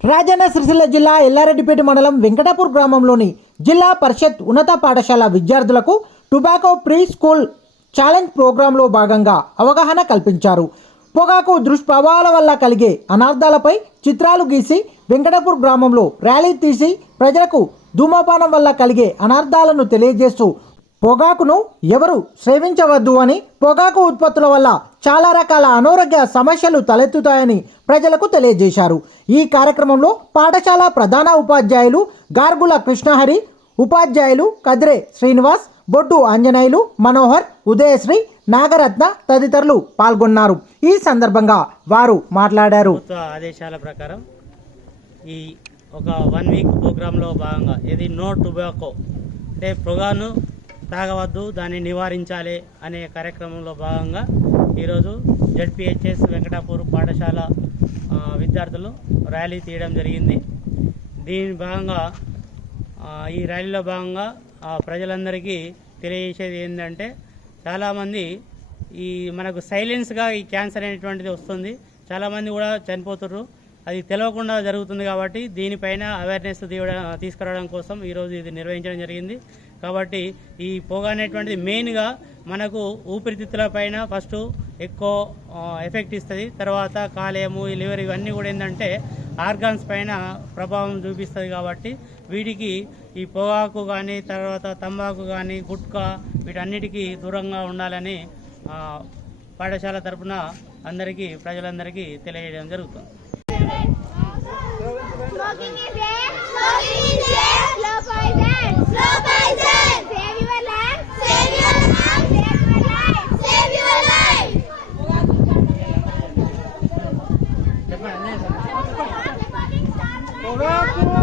రాజన్న సిరిసిల్ల జిల్లా ఎల్లారెడ్డిపేట మండలం వెంకటాపూర్ గ్రామంలోని జిల్లా పరిషత్ ఉన్నత పాఠశాల విద్యార్థులకు టుబాకో ప్రీ స్కూల్ ఛాలెంజ్ ప్రోగ్రాంలో భాగంగా అవగాహన కల్పించారు. పొగాకు దుష్ప్రభావాల వల్ల కలిగే అనార్థాలపై చిత్రాలు గీసి వెంకటపూర్ గ్రామంలో ర్యాలీ తీసి ప్రజలకు ధూమపానం వల్ల కలిగే అనార్థాలను తెలియజేస్తూ పొగాకును ఎవరు సేవించవద్దు అని పొగాకు ఉత్పత్తుల వల్ల చాలా రకాల అనారోగ్య సమస్యలు తలెత్తుతాయని ప్రజలకు తెలియజేశారు. ఈ కార్యక్రమంలో పాఠశాల ప్రధాన ఉపాధ్యాయులు గార్గుల కృష్ణహరి ఉపాధ్యాయులు కదిరే శ్రీనివాస్ బొడ్డు ఆంజనేయులు మనోహర్ ఉదయశ్రీ నాగరత్న తదితరులు పాల్గొన్నారు. ఈ సందర్భంగా వారు మాట్లాడారు. ఆదేశాల ప్రకారం ఈ ఒక వన్ వీక్ ప్రోగ్రాంలో భాగంగా ఇది నో టొబాకో అంటే పొగాను తాగవద్దు దాన్ని నివారించాలి అనే కార్యక్రమంలో భాగంగా ఈరోజు జడ్పిహెచ్ఎస్ వెంకటాపూర్ పాఠశాల విద్యార్థులు ర్యాలీ తీయడం జరిగింది. దీని భాగంగా ఈ ర్యాలీలో భాగంగా ప్రజలందరికీ తెలియజేసేది ఏంటంటే చాలామంది ఈ మనకు సైలెన్స్గా ఈ క్యాన్సర్ అనేటువంటిది వస్తుంది. చాలామంది కూడా చనిపోతుర్రు. అది తెలియకుండా జరుగుతుంది కాబట్టి దీనిపైన అవేర్నెస్ తీయడం తీసుకురావడం కోసం ఈరోజు ఇది నిర్వహించడం జరిగింది. కాబట్టి ఈ పొగ అనేటువంటిది మెయిన్గా మనకు ఊపిరితిత్తుల పైన ఫస్ట్ ఎక్కువ ఎఫెక్ట్ ఇస్తుంది. తర్వాత కాలేము లివర్ ఇవన్నీ కూడా ఏంటంటే ఆర్గాన్స్ పైన ప్రభావం చూపిస్తుంది కాబట్టి వీటికి ఈ పొగాకు కానీ తర్వాత తంబాకు కానీ గుట్కా వీటన్నిటికీ దూరంగా ఉండాలని పాఠశాల తరపున అందరికీ ప్రజలందరికీ తెలియజేయడం జరుగుతుంది. これは。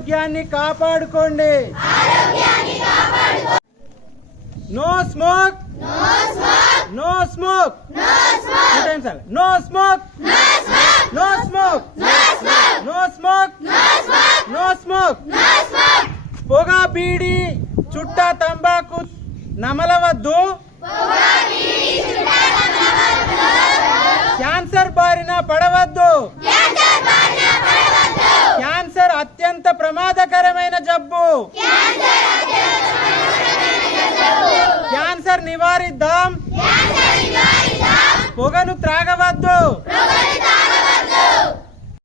ఆరోగ్యాన్ని కాపాడుకోండి. No smoke no smoke no smoke no smoke no smoke no smoke పొగ బీడి చుట్ట తంబాకు నమలవద్దు. క్యాన్సర్ బారిన పడవద్దు. ప్రమాదకరమైన జబ్బు. క్యాన్సర్ నివారిద్దాం. పొగను త్రాగవద్దు.